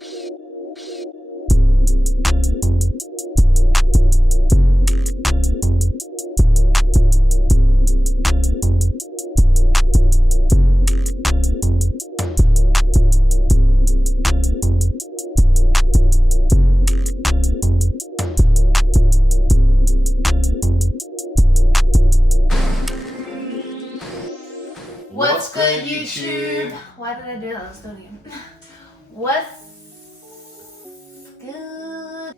What's good, YouTube? Why did I do that? Let's do it again. What's good?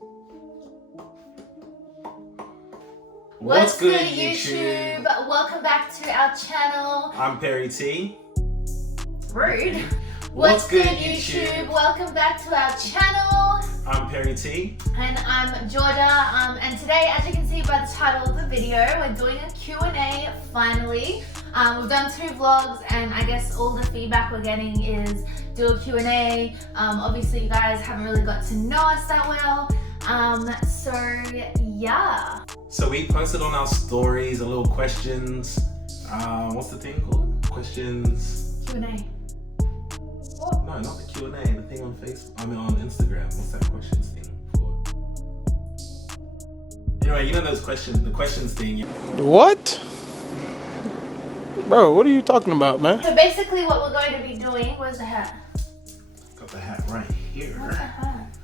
What's good, YouTube? Welcome back to our channel. I'm Perry T. Rude. What's good, YouTube? Welcome back to our channel. I'm Perry T. And I'm Georgia. And today, as you can see by the title of the video, we're doing a Q&A finally. We've done 2 vlogs, and I guess all the feedback we're getting is do a Q&A. Obviously, you guys haven't really got to know us that well. So yeah. So we posted on our stories a little questions. What's the thing called? Questions. Q&A. What? No, not the Q&A. The thing on Facebook. I mean on Instagram. What's that questions thing for? Anyway, you know those questions. The questions thing. What? Bro, what are you talking about, man? So basically, what we're going to be doing. Where's the hat? Got the hat right here. What's the hat?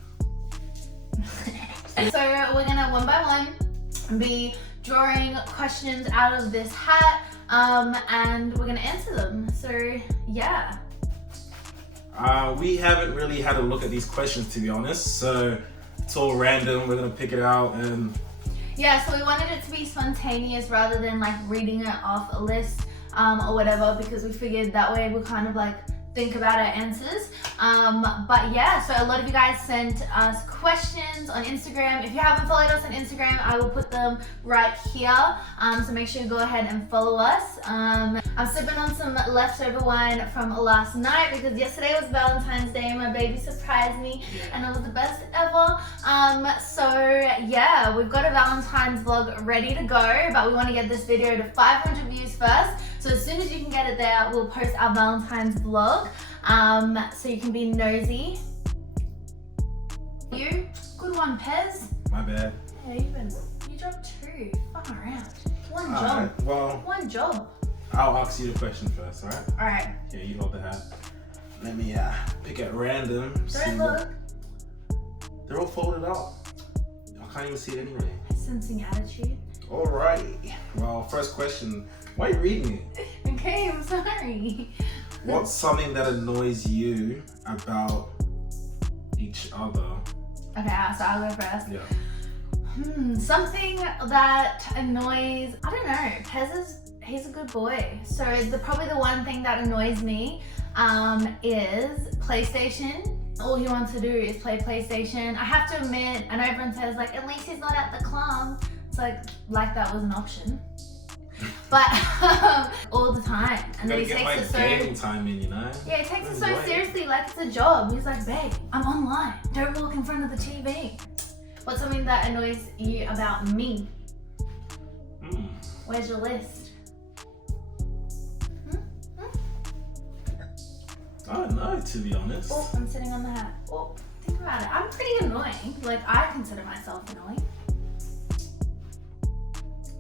So we're gonna one by one be drawing questions out of this hat, and we're gonna answer them. So yeah. We haven't really had a look at these questions, to be honest. So it's all random. We're gonna pick it out and. Yeah, so we wanted it to be spontaneous rather than like reading it off a list or whatever, because we figured that way we'll kind of like think about our answers. But yeah, so a lot of you guys sent us questions on Instagram. If you haven't followed us on Instagram, I will put them right here. So make sure you go ahead and follow us. I'm sipping on some leftover wine from last night because yesterday was Valentine's Day and my baby surprised me and it was the best ever. So yeah, we've got a Valentine's vlog ready to go, but we want to get this video to 500 views first. So as soon as you can get it there, we'll post our Valentine's vlog. So you can be nosy. You, good one, Pez. My bad. Yeah, you dropped 2. Fuck around. One job. Alright, well. One job. I'll ask you the question first, alright? Alright. Yeah, you hold the hat. Let me pick at random. Don't look. They're all folded up. I can't even see it anyway. Sensing attitude. Alright. Well, first question. Why are you reading it? Okay, I'm sorry. What's something that annoys you about each other? Okay, so I'll go first. Yeah. Something that annoys, I don't know, he's a good boy. So probably the one thing that annoys me is PlayStation. All he wants to do is play PlayStation. I have to admit, I know everyone says like, at least he's not at the club. It's like that was an option. But all the time, and then he takes it so gaming time in, you know. Yeah, he takes it so seriously, like it's a job. He's like, babe, I'm online. Don't walk in front of the TV. What's something that annoys you about me? Where's your list? I don't know, to be honest. Oh, I'm sitting on the hat. Oh, think about it. I'm pretty annoying. Like I consider myself annoying.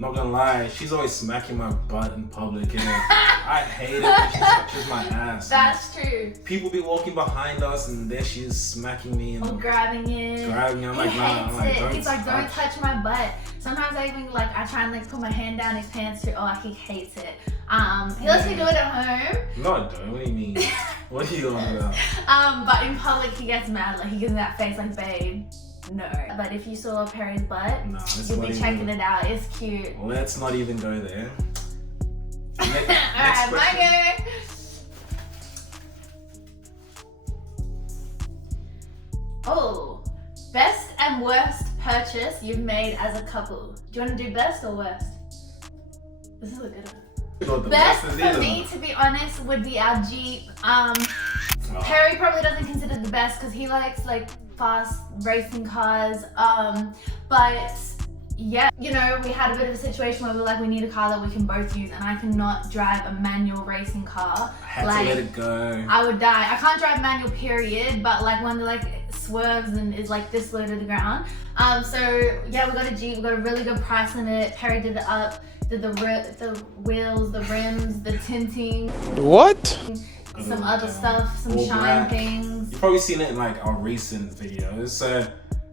Not gonna lie, she's always smacking my butt in public, and I hate it when she touches my ass. That's true. People be walking behind us, and there she is smacking me and or grabbing it. I'm like, nah. He's like, don't touch my butt. Sometimes I even like, I try and like put my hand down his pants too. Oh, he hates it. He lets me do it at home. No, I don't. What do you mean? What are you on about? But in public, he gets mad. Like he gives that face, like, babe. No. But if you saw Perry's butt, you'll be checking it out. It's cute. Let's not even go there. Alright, my go. Oh, best and worst purchase you've made as a couple. Do you want to do best or worst? This is a good one. Best for me, to be honest, would be our Jeep. Perry probably doesn't consider the best because he likes like fast racing cars, but yeah, you know, we had a bit of a situation where we were like, we need a car that we can both use, and I cannot drive a manual racing car. I had to let it go. I would die. I can't drive manual period, but like when they're like swerves and is like this low to the ground. So yeah, we got a Jeep, we got a really good price on it. Perry did it up, did the wheels, the rims, the tinting. What? Some other stuff, some All shine black. things. You've probably seen it in like our recent videos. So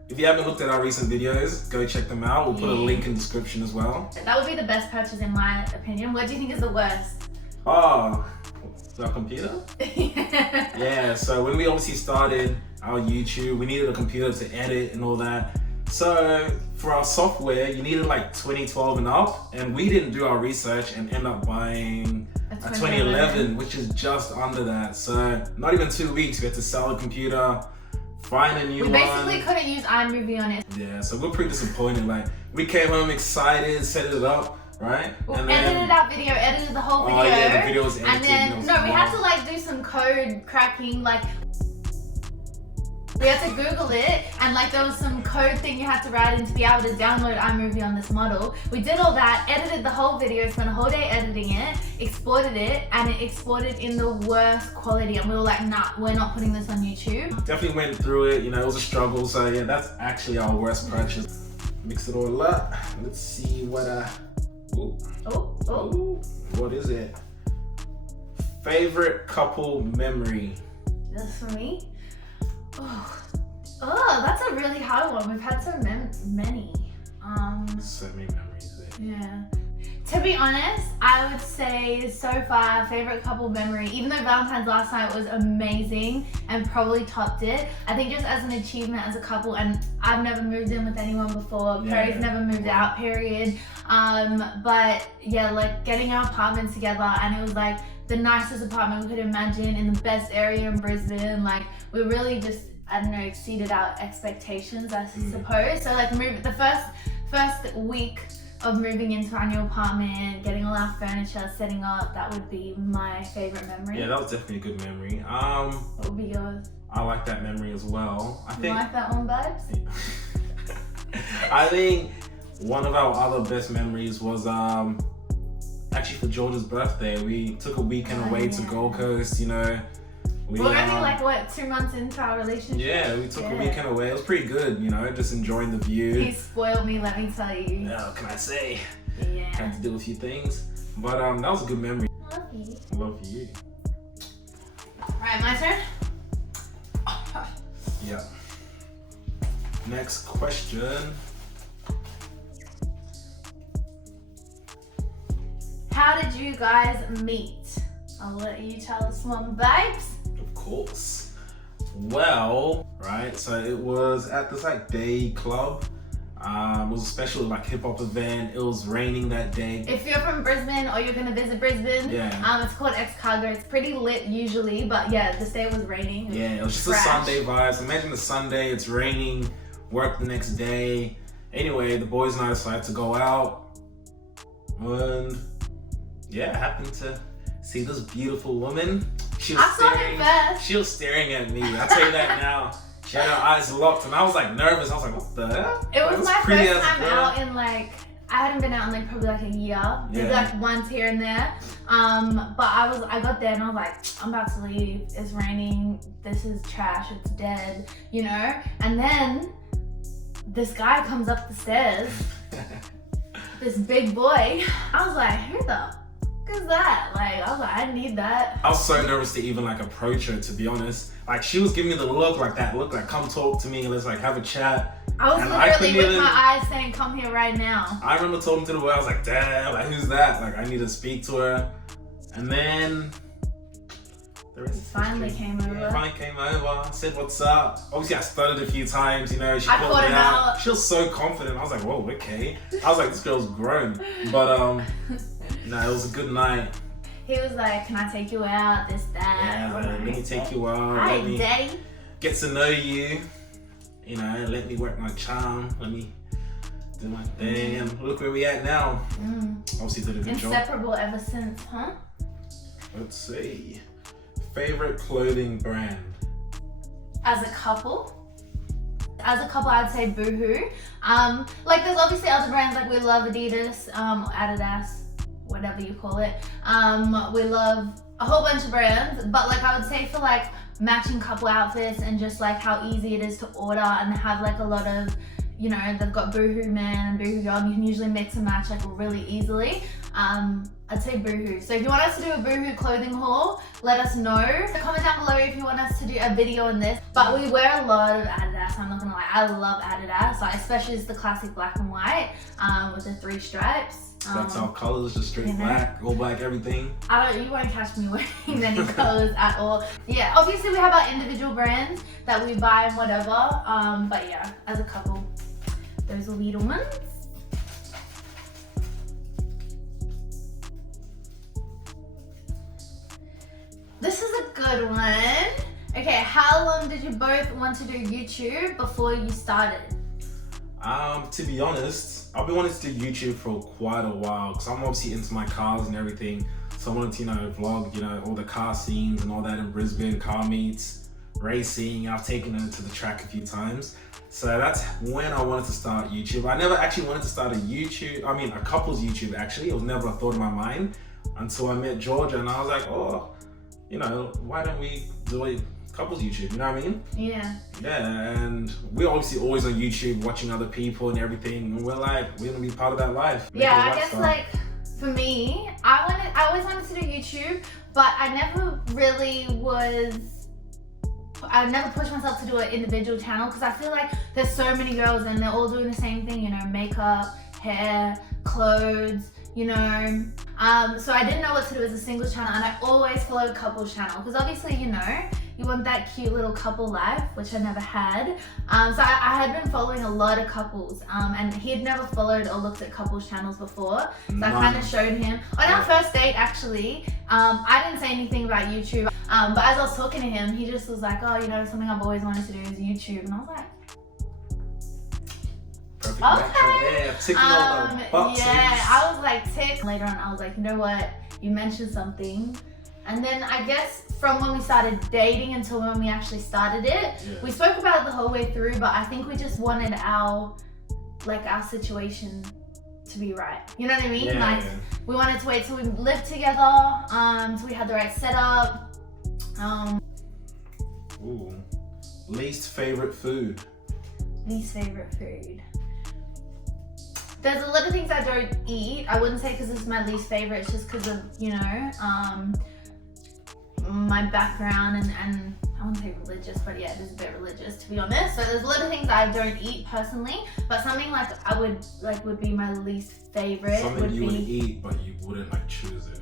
if you haven't looked at our recent videos, go check them out. We'll put a link in the description as well. That would be the best purchase in my opinion. What do you think is the worst? Oh, the computer? Yeah, so when we obviously started our YouTube, we needed a computer to edit and all that. So for our software, you needed like 2012 and up, and we didn't do our research and end up buying a 2011, which is just under that. So not even 2 weeks, we had to sell the computer, find a new one. We basically couldn't use iMovie on it. Yeah, so we're pretty disappointed. Like, we came home excited, set it up, right? And edited our video, edited the whole video. Oh yeah, the video was edited. And then, we had to like do some code cracking, like we had to Google it, and like there was some code thing you had to write in to be able to download iMovie on this model. We did all that, edited the whole video, spent a whole day editing it, exported it, and it exported in the worst quality. And we were like, nah, we're not putting this on YouTube. Definitely went through it, you know, it was a struggle. So yeah, that's actually our worst purchase. Mix it all up. Let's see what what is it? Favorite couple memory. That's for me. Oh, that's a really hard one. We've had so many. So many memories there. Yeah. To be honest, I would say so far favorite couple memory, even though Valentine's last night was amazing and probably topped it, I think just as an achievement as a couple, and I've never moved in with anyone before, Perry's never moved out, period. But yeah, like getting our apartment together, and it was like the nicest apartment we could imagine in the best area in Brisbane. Like we really just, I don't know, exceeded our expectations, I suppose. So like the first week of moving into our new apartment, getting all our furniture, setting up, that would be my favorite memory. Yeah, that was definitely a good memory. What would be yours? I like that memory as well. I think You like that one, Babs? I think one of our other best memories was actually for George's birthday. We took a weekend away to Gold Coast, you know. We're only like, what, 2 months into our relationship? Yeah, we took a weekend away. It was pretty good, you know, just enjoying the view. He spoiled me, let me tell you. Yeah, can I say? Yeah. Had to do a few things. But that was a good memory. Love you. Love you. Alright, my turn? Yeah. Next question. How did you guys meet? I'll let you tell this one, babes. Of course. Well, right, so it was at this like day club. It was a special like hip hop event. It was raining that day. If you're from Brisbane or you're gonna visit Brisbane, it's called X-Cargo. It's pretty lit usually, but yeah, this day was raining. Yeah, it was just a Sunday vibe. So imagine a Sunday, it's raining, work the next day. Anyway, the boys and I decided to go out, and yeah, I happened to see this beautiful woman. She was staring at me. I'll tell you that now. She had her eyes locked, and I was like nervous. I was like, what the hell? It was my first time out in like, I hadn't been out in like probably like a year. Maybe like once here and there. But I got there and I was like, I'm about to leave. It's raining. This is trash. It's dead, you know? And then this guy comes up the stairs. This big boy. I was like, who the f is that? Like, I was like, I need that. I was so nervous to even like approach her, to be honest. Like, she was giving me the look, like come talk to me, let's like have a chat. I was literally with my eyes saying, come here right now. I remember talking to the boy, I was like, damn, like who's that? Like, I need to speak to her. And then the rest finally came over. Yeah, finally came over, said what's up. Obviously I stuttered a few times, you know, she I called caught me him out. out. She was so confident. I was like, whoa, okay. I was like, this girl's grown. But no, it was a good night. He was like, can I take you out, this, that. Yeah, let me take you out. Hi, let me daddy. get to know you. You know, let me work my charm. Let me do my thing. And look where we at now. Obviously did a good job. Inseparable ever since, huh? Let's see. Favorite clothing brand? As a couple, I'd say Boohoo. Like there's obviously other brands, like we love Adidas, Adidas, whatever you call it. We love a whole bunch of brands, but like I would say for like matching couple outfits and just like how easy it is to order and have like a lot of, you know, they've got boohoo man and boohoo girl and you can usually mix and match like really easily. I'd say boohoo. So if you want us to do a boohoo clothing haul, let us know. Comment down below if you want us to do a video on this. But we wear a lot of Adidas, I'm not gonna lie. I love Adidas, so especially the classic black and white with the 3 stripes. That's our colors, just straight black, all black, everything. You won't catch me wearing any colors at all. Yeah, obviously we have our individual brands that we buy and whatever. But yeah, as a couple, those will be the ones. This is a good one. Okay, how long did you both want to do YouTube before you started? To be honest, I've been wanting to do YouTube for quite a while because I'm obviously into my cars and everything. So I wanted to, you know, vlog, you know, all the car scenes and all that in Brisbane, car meets, racing. I've taken them to the track a few times. So that's when I wanted to start YouTube. I never actually wanted to start a couple's YouTube actually. It was never a thought in my mind until I met Georgia and I was like, oh, you know, why don't we do a couples YouTube, you know what I mean? Yeah. Yeah, and we're obviously always on YouTube watching other people and everything, and we're like, we're gonna be part of that life. Yeah, I guess like for me, I always wanted to do YouTube, but I never pushed myself to do an individual channel because I feel like there's so many girls and they're all doing the same thing, you know, makeup, hair, clothes, you know. So I didn't know what to do as a single channel, and I always followed couples channel because obviously, you know, you want that cute little couple life, which I never had. So I had been following a lot of couples, and he had never followed or looked at couples channels before. So I kind of showed him. On our first date, actually, I didn't say anything about YouTube, but as I was talking to him, he just was like, oh, you know, something I've always wanted to do is YouTube. And I was like, perfect okay. Yeah, ticking all the boxes. Yeah, I was like tick. Later on, I was like, you know what? You mentioned something. And then I guess from when we started dating until when we actually started it, we spoke about it the whole way through, but I think we just wanted our situation to be right. You know what I mean? Yeah, like we wanted to wait till we lived together, till we had the right setup. Ooh. Least favorite food. Least favorite food. There's a lot of things I don't eat. I wouldn't say because this is my least favorite, it's just because of, you know, my background and I wouldn't say religious, but yeah, it is a bit religious to be honest. So there's a lot of things I don't eat personally, but something like I would be my least favorite. Something you would eat, but you wouldn't like choose it,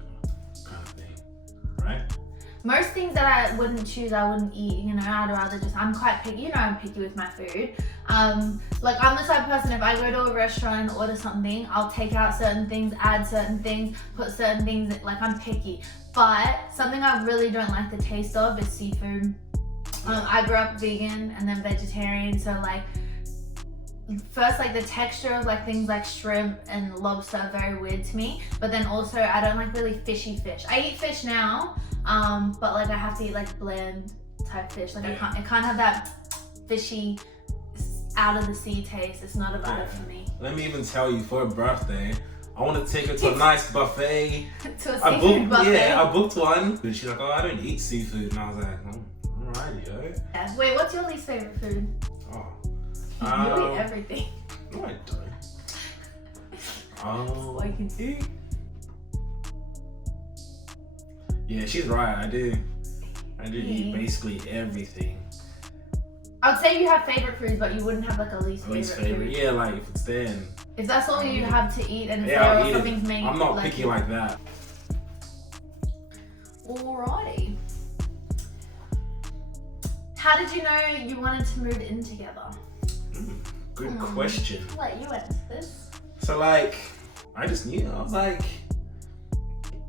kind of thing, right? Most things that I wouldn't choose, I wouldn't eat, you know, I'd rather just, I'm quite picky, you know, I'm picky with my food. Like I'm the type of person, if I go to a restaurant and order something, I'll take out certain things, add certain things, put certain things, like I'm picky. But something I really don't like the taste of is seafood. I grew up vegan and then vegetarian, so like, first like the texture of like things like shrimp and lobster are very weird to me, but then also I don't like really fishy fish. I eat fish now, but like I have to eat like bland type fish. Like I can't have that fishy out of the sea taste. It's not a vibe for me. Let me even tell you, for a birthday, I want to take her to a nice buffet. To a seafood buffet? Yeah, I booked one. And she's like, oh, I don't eat seafood. And I was like, oh, alrighty, yo. Yeah. Wait, what's your least favorite food? Oh. You eat everything. No, I don't. That's all you can do. Yeah, she's right. I do eat basically everything. I'd say you have favorite foods, but you wouldn't have like a least favorite food. Yeah, like if it's there. And, if that's all you have to eat and it's yeah, there or something's made. I'm not picky like that. Alrighty. How did you know you wanted to move in together? Good question. I'll let you answer this. So like, I just knew. I was like,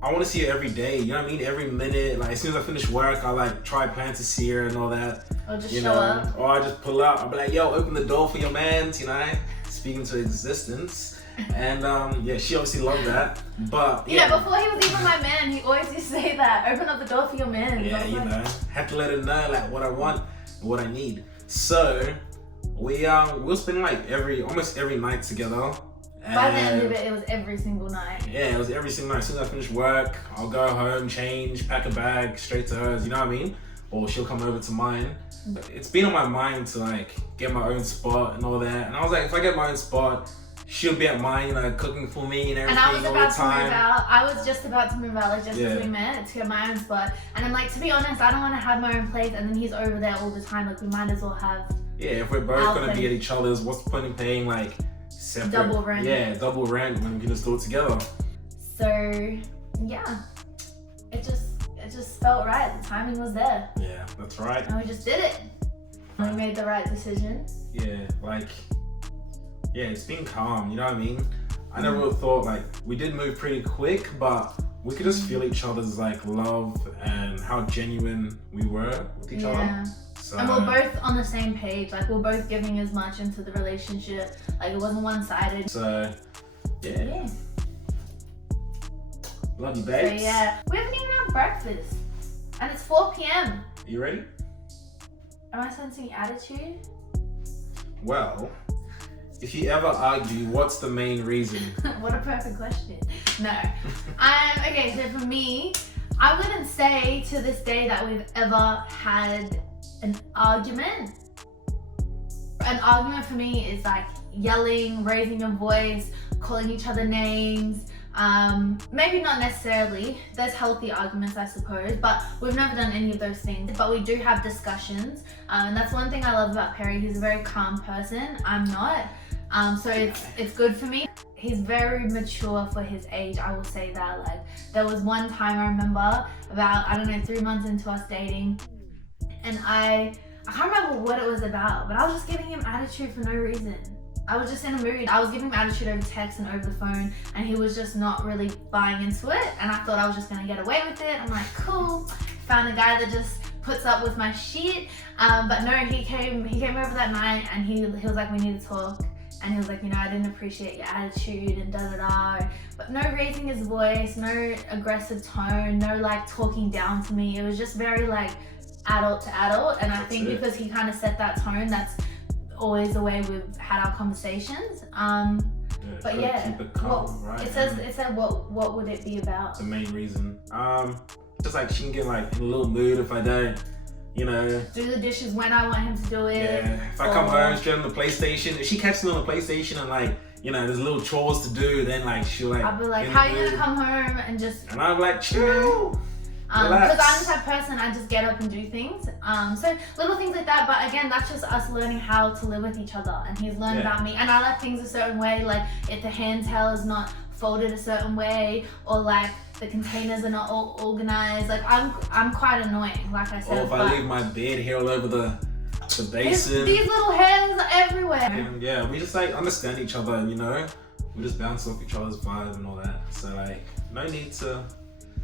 I want to see her every day. You know what I mean? Every minute. Like as soon as I finish work, I like try plan to see her and all that. Or just show up. Or I just pull up. I'll be like, yo, open the door for your mans. You know, speaking to existence. And yeah, she obviously loved that. But yeah, before he was even my man, he always used to say that. Open up the door for your man. Yeah, you know, had to let her know like what I want and what I need. So we'll spend like almost every night together. By the end of it, it was every single night. Yeah, it was every single night. As soon as I finish work, I'll go home, change, pack a bag, straight to hers. You know what I mean? or she'll come over to mine. It's been on my mind to like get my own spot and all that. And I was like, if I get my own spot, she'll be at mine, like cooking for me and everything and I was all about the to time. move out. I was just about to move out, like just as Yeah. we met, to get my own spot. And I'm like, to be honest, I don't want to have my own place. And then he's over there all the time. Like we might as well have Yeah, if we're both I'll gonna pay. be at each other's, what's the point in paying like separate? Double rent. Yeah, double rent when we can just do it together. So yeah, it just felt right. The timing was there, Yeah, that's right. and we just did it. We made the right decision. Yeah, like, yeah, it's been calm, you know what I mean? I never would have thought, like, we did move pretty quick, but we could just feel each other's, like, love and how genuine we were with each other. So, And we're both on the same page. Like we're both giving as much into the relationship. Like it wasn't one-sided. So, yeah. Yeah. Love you, So babes. yeah, we haven't even had breakfast, and it's 4 p.m. You ready? Am I sensing attitude? Well, if you ever argue, what's the main reason? What a perfect question. No. Okay, so for me, I wouldn't say to this day that we've ever had an argument. An argument for me is like yelling, raising your voice, calling each other names. Maybe not necessarily. There's healthy arguments, I suppose, but we've never done any of those things. But we do have discussions, and that's one thing I love about Perry. He's a very calm person. I'm not. So it's good for me. He's very mature for his age, I will say that. Like there was one time I remember about, I don't know, 3 months into us dating, and I can't remember what it was about, but I was just giving him attitude for no reason. I was just in a mood. I was giving him attitude over text and over the phone, and he was just not really buying into it, and I thought I was just gonna get away with it. I'm like, cool. Found a guy that just puts up with my shit. But no, he came over that night, and he was like, we need to talk. And he was like, you know, I didn't appreciate your attitude and da-da-da. But no raising his voice, no aggressive tone, no like talking down to me. It was just very like adult to adult. And I think because he kind of set that tone, that's always the way we've had our conversations. But yeah, keep it calm, right? It said what would it be about? The main reason. Just like she can get like in a little mood if I don't, you know. Do the dishes when I want him to do it. Yeah, if I come home straight on the PlayStation, if she catches me on the PlayStation and like, you know, there's little chores to do, then like she'll like. I'll be like, how are you gonna come home and just? And I'm like, chill. Because I'm the type of person, I just get up and do things. So little things like that, but again, that's just us learning how to live with each other. And he's learned about me. And I like things a certain way, like if the handtail is not folded a certain way, or like the containers are not all organized. Like I'm quite annoying, like I said. Or if I leave my bed hair all over the basin. These little hairs are everywhere. And yeah, we just like understand each other, and you know, we just bounce off each other's vibe and all that. So like, no need to.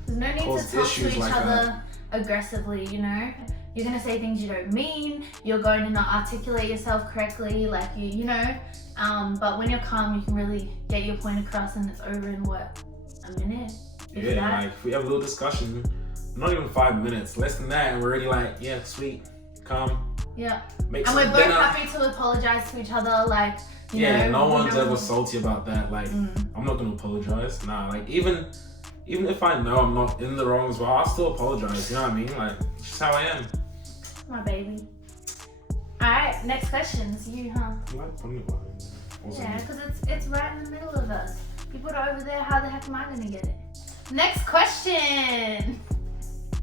There's no need cause to talk to issues each like other aggressively, you know? You're gonna say things you don't mean, you're going to not articulate yourself correctly, like you know? But when you're calm, you can really get your point across, and it's over in what, a minute? If Yeah, that? like if we have a little discussion, not even 5 minutes, less than that, and we're already like, yeah, sweet, calm. Yeah. Make And some we're both dinner. happy to apologize to each other, like, you Yeah, know? no we one's know- ever salty about that. Like, I'm not gonna apologize. Nah, like even if I know I'm not in the wrong as well, I'll still apologize. You know what I mean? Like, it's just how I am. My baby. Alright, next question. It's you, huh? Yeah, because it's right in the middle of us. You put it over there, how the heck am I gonna get it? Next question!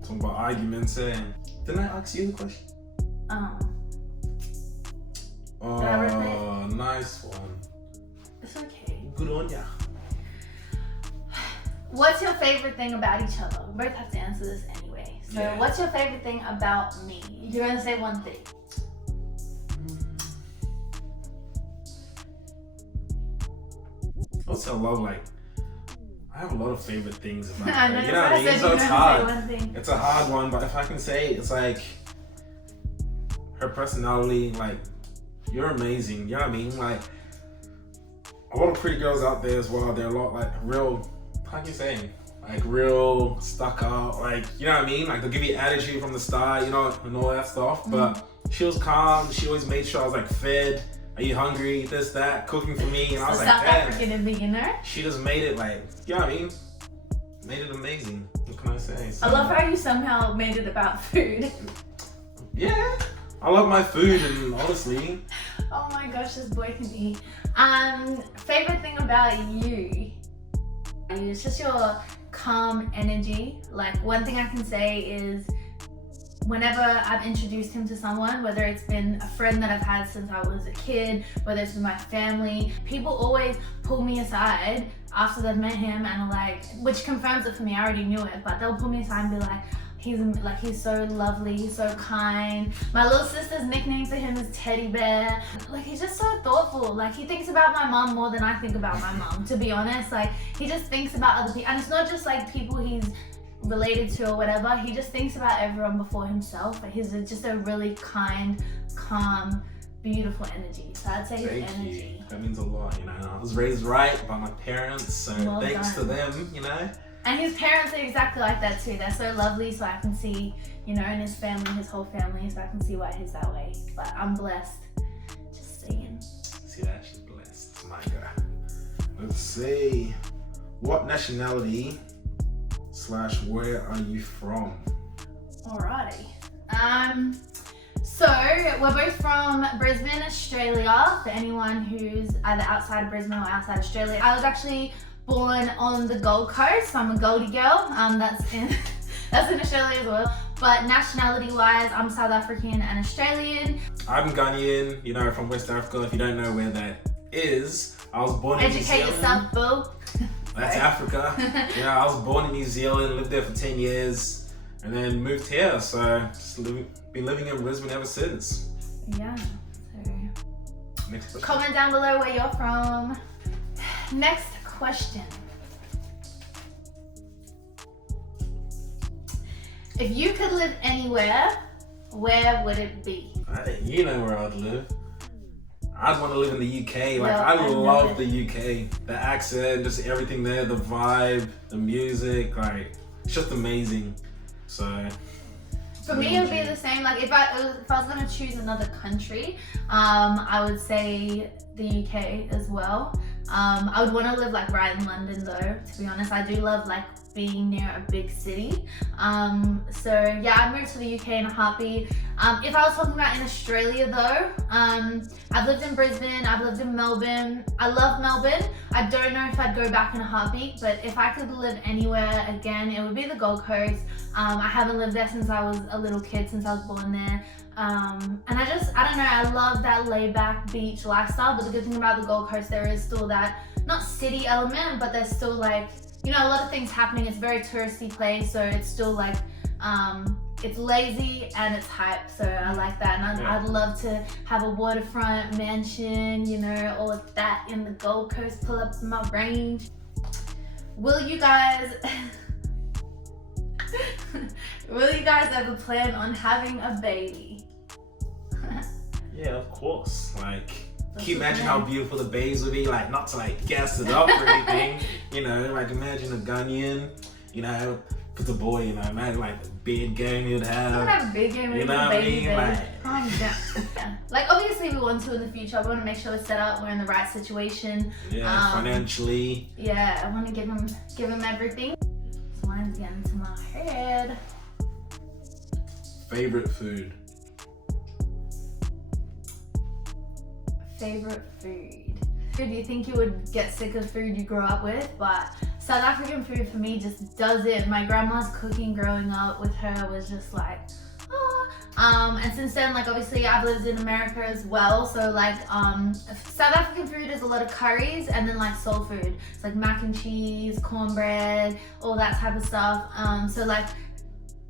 Talking about arguments, and didn't I ask you the question? Did I rip it? Oh, nice one. It's okay. Good on ya. What's your favorite thing about each other? We both have to answer this anyway. So Yeah. what's your favorite thing about me? You're gonna say one thing. Also, I love like I have a lot of favorite things about I her. know, You know what I mean? said So you're it's gonna hard. say one thing. It's a hard one, but if I can say, it's like her personality. Like, you're amazing. You know what I mean? Like, a lot of pretty girls out there as well. They're a lot like real. How can you say? Like real stuck out. Like, you know what I mean? Like they'll give you attitude from the start, you know, and all that stuff. But she was calm. She always made sure I was like fed. Are you hungry? This, that, cooking for me. And I was So like, South damn. African in the, you know? She just made it like, you know what I mean? Made it amazing. What can I say? So, I love how you somehow made it about food. Yeah, I love my food, and honestly. Oh my gosh, this boy can eat. Favorite thing about you? It's just your calm energy. Like, one thing I can say is, whenever I've introduced him to someone, whether it's been a friend that I've had since I was a kid, whether it's been my family, people always pull me aside after they've met him and are like, which confirms it for me, I already knew it, but they'll pull me aside and be like, he's so lovely, he's so kind. My little sister's nickname for him is Teddy Bear. Like, he's just so thoughtful. Like, he thinks about my mom more than I think about my mom, to be honest. Like, he just thinks about other people, and it's not just like people he's related to or whatever. He just thinks about everyone before himself. He's just a really kind, calm, beautiful energy. So I'd say his energy. You. That means a lot, you know. I was raised right by my parents, so well thanks done. to them, you know. And his parents are exactly like that too. They're so lovely, so I can see, you know, in his family, his whole family, so I can see why he's that way. But I'm blessed. Just saying. See that? She's blessed. My God. Let's see. What nationality / where are you from? Alrighty. So we're both from Brisbane, Australia. For anyone who's either outside of Brisbane or outside Australia, I was actually born on the Gold Coast. So I'm a Goldie girl. That's in Australia as well. But nationality wise, I'm South African and Australian. I'm Ghanaian, you know, from West Africa. If you don't know where that is, I was born in New Educate Zealand. yourself, boo. That's Africa. You know, I was born in New Zealand, lived there for 10 years, and then moved here. So just been living in Brisbane ever since. Yeah. So Next question. comment down below where you're from. Next question. If you could live anywhere, where would it be? You know where I'd live. I'd want to live in the UK. Like, Well, I I love know the UK. The accent, just everything there, the vibe, the music, like, it's just amazing. So, For me, it would be the same. Like, if I was gonna choose another country, I would say the UK as well. I would want to live like right in London though. To be honest, I do love like being near a big city. So yeah, I'd move to the UK in a heartbeat. If I was talking about in Australia though, I've lived in Brisbane, I've lived in Melbourne. I love Melbourne. I don't know if I'd go back in a heartbeat, but if I could live anywhere again, it would be the Gold Coast. I haven't lived there since I was a little kid, since I was born there. And I don't know, I love that laid back beach lifestyle, but the good thing about the Gold Coast, there is still that, not city element, but there's still like, you know, a lot of things happening. It's a very touristy place, so it's still like, it's lazy and it's hype, so I like that. And I'd love to have a waterfront mansion, you know, all of that in the Gold Coast, pull up my range. Will you guys ever plan on having a baby? yeah, of course. Like, That's can you imagine the how plan. beautiful the bays would be? Like, not to like gas it up or anything, you know, like imagine a Ghanaian, you know, put the boy, you know, imagine like the big game you'd I have. don't have a big game with You know a what I baby mean? baby. Like- Calm down. Yeah. Like, obviously we want to in the future. I want to make sure we're set up, we're in the right situation. Yeah, financially. Yeah, I want to give him everything. This line's getting to my head. Favorite food? Favorite food. Do you think you would get sick of food you grew up with? But South African food for me just does it. My grandma's cooking growing up with her was just like, oh. And since then, like, obviously I've lived in America as well. So like, South African food is a lot of curries and then like soul food. It's like mac and cheese, cornbread, all that type of stuff. So like,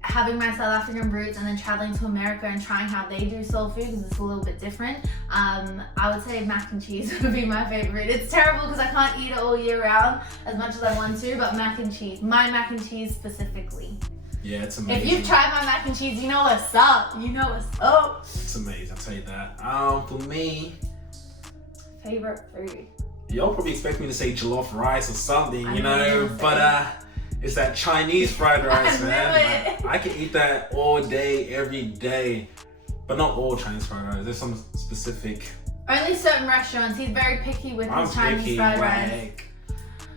having my South African roots and then traveling to America and trying how they do soul food, because it's a little bit different. I would say mac and cheese would be my favorite. It's terrible because I can't eat it all year round as much as I want to, but mac and cheese, my mac and cheese specifically. Yeah, it's amazing. If you've tried my mac and cheese, you know what's up. You know what's up. It's amazing, I'll tell you that. For me, Favorite food. y'all probably expect me to say jollof rice or something, I you know know, you're gonna but it's that Chinese fried rice, I man. knew it. Like, I can eat that all day, every day. But not all Chinese fried rice. There's some specific. Only certain restaurants. He's very picky with I'm his Chinese picky, fried rice. like,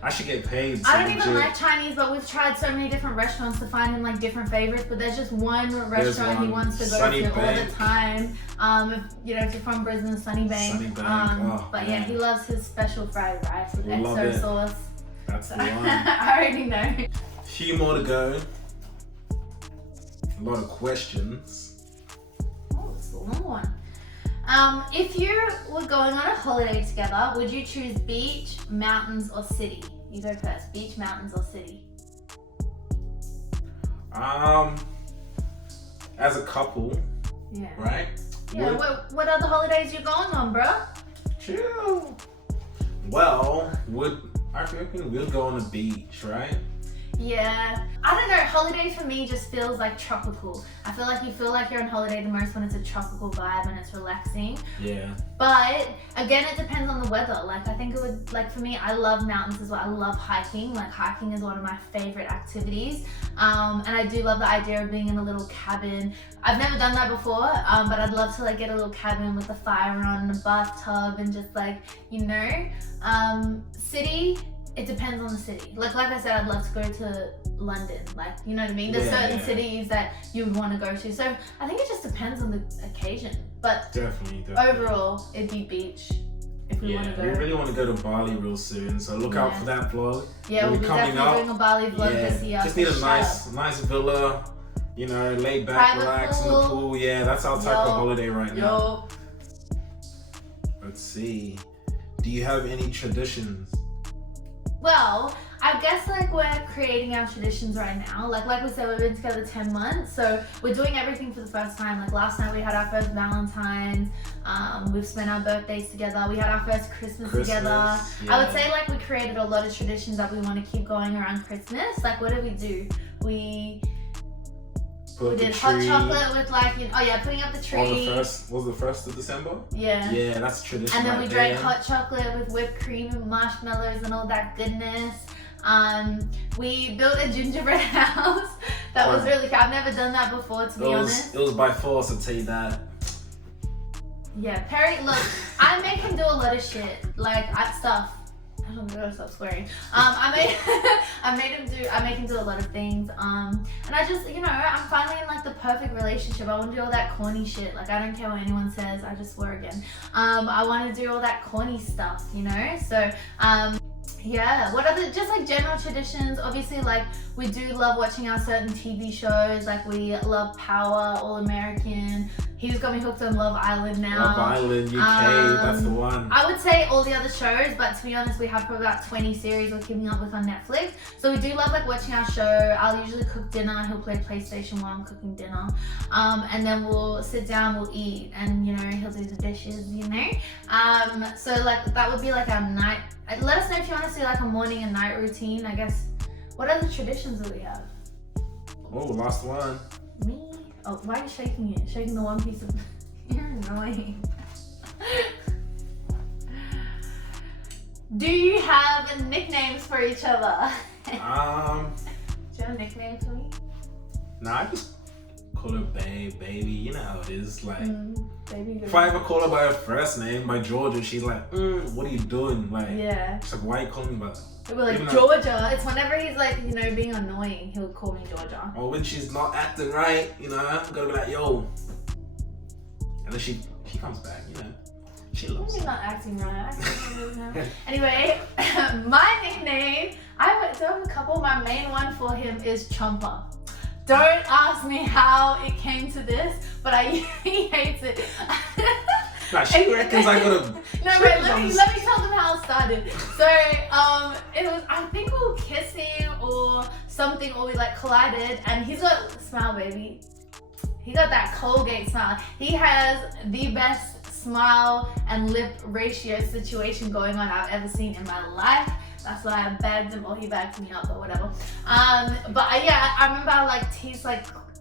I should get paid. I don't even like Chinese, but we've tried so many different restaurants to find him like different favorites. But there's just one restaurant he wants to go to all the time. If you know, if you're from Brisbane, Sunny Bank. But yeah, he loves his special fried rice with XO sauce. That's the one. I already know. Few more to go. A lot of questions. Oh, it's a long one. If you were going on a holiday together, would you choose beach, mountains, or city? You go first. Beach, mountains, or city? As a couple, Yeah. right? Yeah. What other holidays you going on, bruh? Chill. Well, I reckon we'll go on the beach, right? Yeah, I don't know, holiday for me just feels like tropical. I feel like you feel like you're on holiday the most when it's a tropical vibe and it's relaxing. Yeah. But again, it depends on the weather. Like I think it would, like for me, I love mountains as well. I love hiking. Like hiking is one of my favorite activities. And I do love the idea of being in a little cabin. I've never done that before, but I'd love to like get a little cabin with a fire on and a bathtub and just like, you know, city. It depends on the city. Like I said, I'd love to go to London. Like, you know what I mean? There's certain cities that you would want to go to. So I think it just depends on the occasion. But definitely. overall, it'd be beach if we want to go. We really want to go to Bali real soon. So look out for that vlog. Yeah, we'll be definitely doing a Bali vlog this year. Just need a nice villa. You know, lay back, relax in the pool. Yeah, that's our type of holiday right now. Let's see. Do you have any traditions? Well, I guess like we're creating our traditions right now. Like we said, we've been together 10 months, so we're doing everything for the first time. Like last night we had our first Valentine's. We've spent our birthdays together. We had our first Christmas together. Yeah. I would say like we created a lot of traditions that we want to keep going around Christmas. Like what did we do? We did hot chocolate with like, you know, putting up the tree. Was the 1st of December? Yeah. Yeah, that's tradition. And then we drank hot chocolate with whipped cream and marshmallows and all that goodness. We built a gingerbread house. That was really cool. I've never done that before, to be honest. It was by force, I'll tell you that. Yeah, Perry, look, I make him do a lot of shit. Like, stuff. I don't know, stop swearing. I make him do a lot of things. And I just, you know, I'm finally in like the perfect relationship. I want to do all that corny shit. Like I don't care what anyone says. I just swear again. I want to do all that corny stuff, you know. So, yeah. What other just like general traditions? Obviously, like we do love watching our certain TV shows. Like we love Power, All American. He's got me hooked on Love Island now. Love Island, UK, that's the one. I would say all the other shows, but to be honest, we have probably about 20 series we're keeping up with on Netflix. So we do love like watching our show. I'll usually cook dinner. He'll play PlayStation while I'm cooking dinner. And then we'll sit down, we'll eat, and you know, he'll do the dishes, you know. So like that would be like our night. Let us know if you want to see like a morning and night routine, I guess. What other traditions do we have? Oh, last one. Me? Oh, why are you shaking it? Shaking the one piece of... You're annoying. Do you have nicknames for each other? Do you have a nickname for me? Nah, I just call her baby. You know how it is. Like, baby. If I ever call her by her first name, by Georgia, she's like, what are you doing? Like, she's like, why are you calling me by that? We're like, Georgia. It's whenever he's like, you know, being annoying, he'll call me Georgia. Or when she's not acting right, you know, I'm gonna be like, yo. And then she comes back, you know. She loves He's not acting right. Anyway, my nickname, I have a couple. My main one for him is Chomper. Don't ask me how it came to this, but he hates it. Nah, she reckons I got a... No, wait, let me tell them how it started. So, it was, I think we were kissing or something, or we like collided, and he's got, smile baby. He got that Colgate smile. He has the best smile and lip ratio situation going on I've ever seen in my life. That's why I bagged him, or he bagged me up, or whatever. But yeah, I remember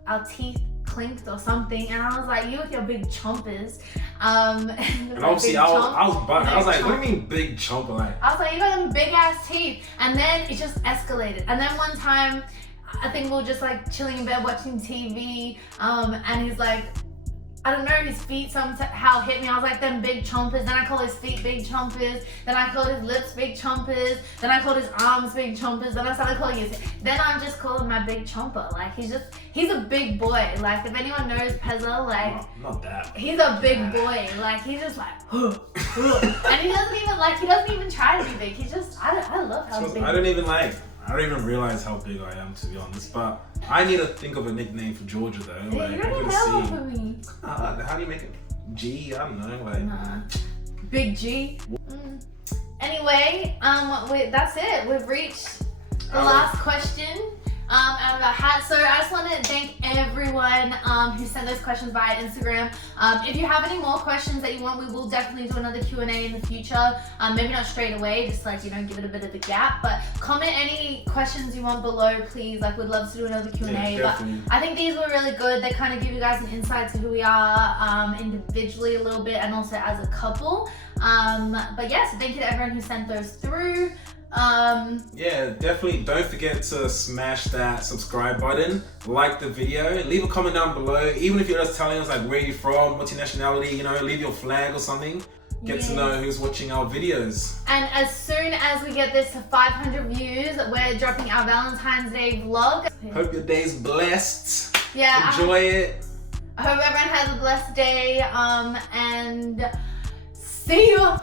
our teeth clinked or something, and I was like, you with your big chompers. And obviously I was bugged. I was like, what do you mean big chomper? Like, I was like, you got them big ass teeth. And then it just escalated. And then one time, I think we were just like chilling in bed watching TV, and he's like, I don't know, his feet somehow hit me. I was like, them big chompers. Then I called his feet big chompers. Then I called his lips big chompers. Then I called his arms big chompers. Then I started calling his. Then I'm just calling my big chomper. Like he's a big boy. Like if anyone knows Pezza, like not that. He's a big boy. Like he's just like, and he doesn't even try to be big. He's just, I love how big. I don't even realize how big I am, to be honest. But I need to think of a nickname for Georgia though. Like, You're gonna know for me. How do you make it? G? I don't know. Like Big G. Anyway, that's it. We've reached the last question out of our hat. So I just want to thank everyone who sent those questions via Instagram. If you have any more questions that you want, we will definitely do another Q&A in the future. Maybe not straight away, just like, you know, give it a bit of a gap. But comment any questions you want below, please. Like, we'd love to do another Q&A. Yeah, but I think these were really good. They kind of give you guys an insight to who we are individually a little bit and also as a couple. But yeah, so thank you to everyone who sent those through. Yeah, definitely don't forget to smash that subscribe button, like the video, leave a comment down below. Even if you're just telling us like where you're from, what's your nationality, you know, leave your flag or something. Get to know who's watching our videos. And as soon as we get this to 500 views, we're dropping our Valentine's Day vlog. Hope your day's blessed. Yeah. Enjoy it. I hope everyone has a blessed day. And see you.